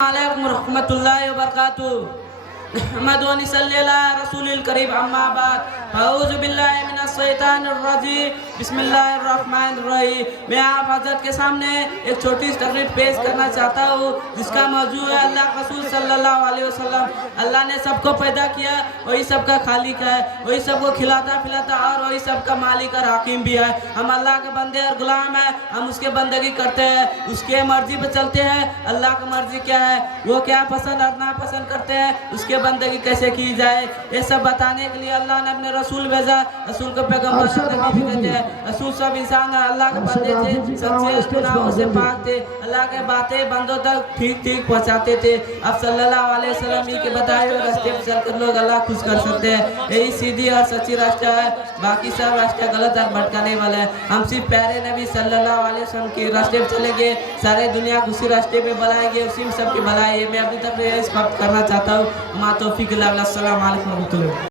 अलैकुम रहमतुल्लाहि व बरकातुहू। अहमदु व नसल्ली अला रसूलिल करीम अम्मा बाद। अऊज़ु बिल्लाहि मिनश शैतानिर रजीम। बिस्मिल्लाहिर रहमानिर रहीम। मैं आप हज़रत के सामने एक छोटी सी तकरीर पेश करना चाहता हूँ जिसका मौजू है अल्लाह के रसूल सल्लल्लाहु अलैहि वसल्लम। अल्लाह ने सबको पैदा किया, वही सबका खालिक है, वही सबको खिलाता पिलाता और वही सबका मालिक और हाकिम भी है। हम अल्लाह के बंदे और गुलाम हैं, हम उसके बंदगी करते हैं, उसके मर्जी पे चलते हैं। अल्लाह की मर्जी क्या है, वो क्या पसंद और नापसंद करते हैं, उसके बंदगी कैसे की जाए, ये सब बताने के लिए अल्लाह ने अपने रसूल भेजा। रसूल को पैगंबर नबी भी कहते हैं। रसूल सब इंसान अल्लाह के बंदे थे, सबसे गुनाहों से पाक थे, अल्लाह के बातें बंदों तक ठीक ठीक पहुँचाते थे। अब सल्लल्लाहु अलैहि वसल्लम के बताए हुए रास्ते पर चलकर लोग अल्लाह खुश कर सकते हैं। यही सीधी और सच्ची रास्ता है, बाकी सब रास्ता गलत और भटकाने वाला है। हम सिर्फ प्यारे नबी सल्लल्लाहु अलैहि वसल्लम के रास्ते पर चलेंगे, सारे दुनिया को उसी रास्ते पे बुलाएंगे, उसी में सबकी भलाई है। मैं अभी तक करना चाहता हूँ। मा तौफीक इल्ला बिल्लाह। अस्सलामु अलैकुम व रहमतुल्लाह।